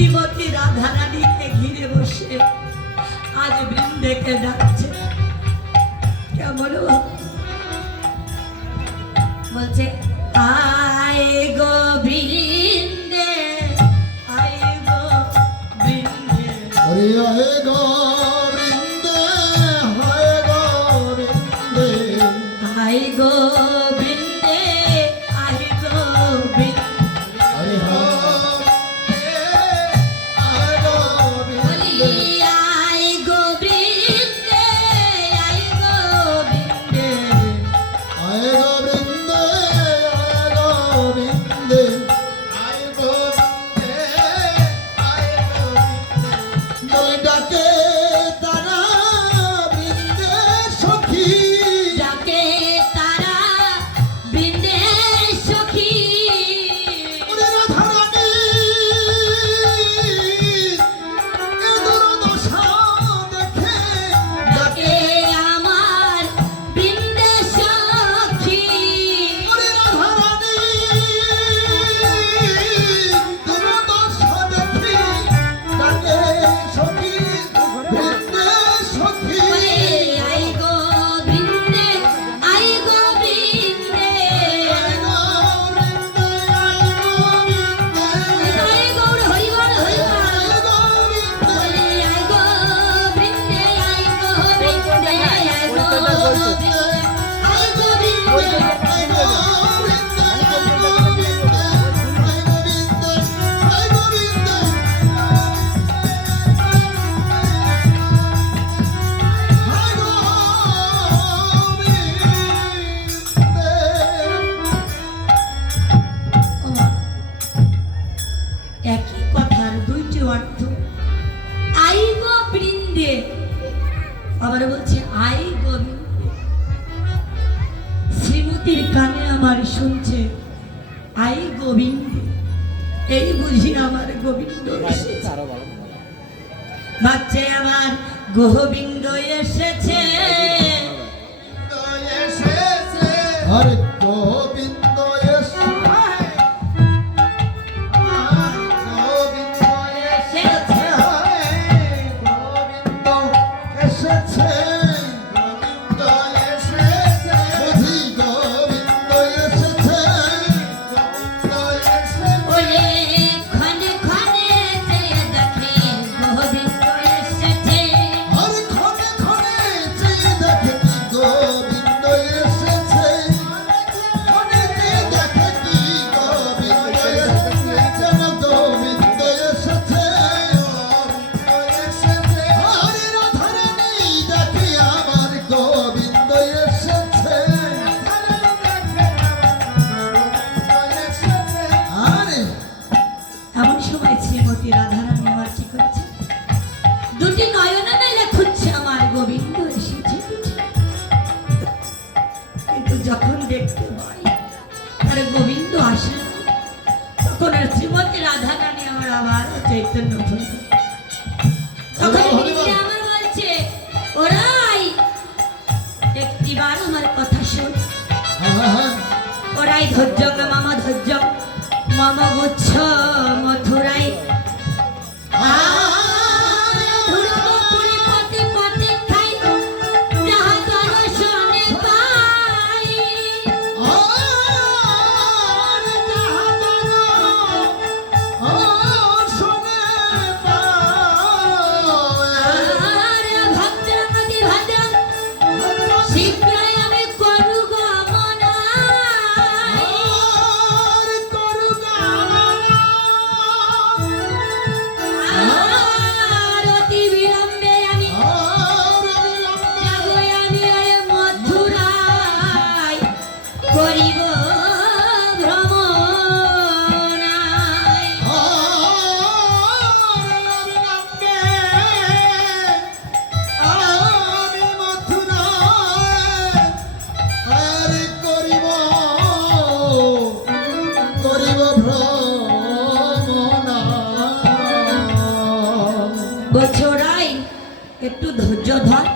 শ্রীমতী রাধারানীকে ঘিরে বসে আজ বৃন্দেকে ডাকছে। কেমন বলছে, আয় গো বৃন্দে, আয় গো বৃন্দে, আয় গো বৃন্দে, আয় গো বৃন্দে, আয় গো বৃন্দে, আয় গো বৃন্দে, আয় গো বৃন্দে, আয় গো বৃন্দে, আয় গো বৃন্দে, আয় গো বৃন্দে, আয় গো বৃন্দে, আয় গো বৃন্দে, আয় গো বৃন্দে। দলে ডাকে তারা বৃন্দে সখী, ডাকে তারা বৃন্দের সখী, ওরে রাধারানী এ দুর্দশা দেখে ডাকে আমার বৃন্দের সখী, ওরে রাধারানী দুর্দশা দেখে ডাকে সখী বৃন্দে সখী। বলে আই গো বৃন্দে, আই গো বৃন্দে, আয় গো বৃন্দে, আয় গো বৃন্দে, আই গৌর হরিবল হরিবল, আয় গো বৃন্দে, বলে আই গো বৃন্দে, আই গো বৃন্দে, আই গো বৃন্দে, আই গো বৃন্দে, আয় গো বৃন্দে, আয় গো বৃন্দে, আয় গো বৃন্দে, আয় গো বৃন্দে। একই কথার দুইটি অর্থ। আই গো বৃন্দে, আবার বলছে আই গো বৃন্দে। শ্রীমতীর কানে আমার শুনছে আই গোবিন্দে, এই বুঝি আমার গোবিন্দ এসেছে। ভাবছে আমার গোবিন্দ এসেছে, আরে গোবিন্দ এসেছে, গোবিন্দ এসেছে, গোবিন্দ এসেছে, গোবিন্দ এসেছে, বুঝি গোবিন্দ এসেছে, গোবিন্দ এসেছে। বলে ক্ষণে ক্ষণে চেয়ে দেখে গোবিন্দ এসেছে, আর ক্ষণে ক্ষণে চেয়ে দেখে কি গোবিন্দ এসেছে, ক্ষণে চেয়ে দেখে কি গোবিন্দ এসেছে, যেন গোবিন্দ এসেছে, গোবিন্দ এসেছে। আরে রাধারানী দেখে আমার গোবিন্দ এসেছে, আরে এমন সময় শ্রীমতী রাধারানী আমার কি করছে, দুটি নয়ন মেলে খুঁজছে আমার গোবিন্দ এসেছে বুঝি। কিন্তু যখন দেখতে পাই আর গোবিন্দ আসে না, তখন আর শ্রীমতী রাধারানী আমার আবার চৈতন্য ভুল। তখন বৃন্দে আমার বলছে, ওরাই একটিবার আমার কথা শোন, হ্যাঁ ওরাই ধৈর্য মম ধৈর্য মম গুচ্ছ মথুরাই, ধ্রুবপুরে পতি পতি খাই, যাহা দর্শনে পাই। আর ভদ্রামতি ভদ্রম শীঘ্রই আমি করু গমনাই। আর অতি বিলম্বে আমি যাবো আমি আরে মথুরাই, করিব ভ্রমণাই। বছরাই একটু ধৈর্য ধর,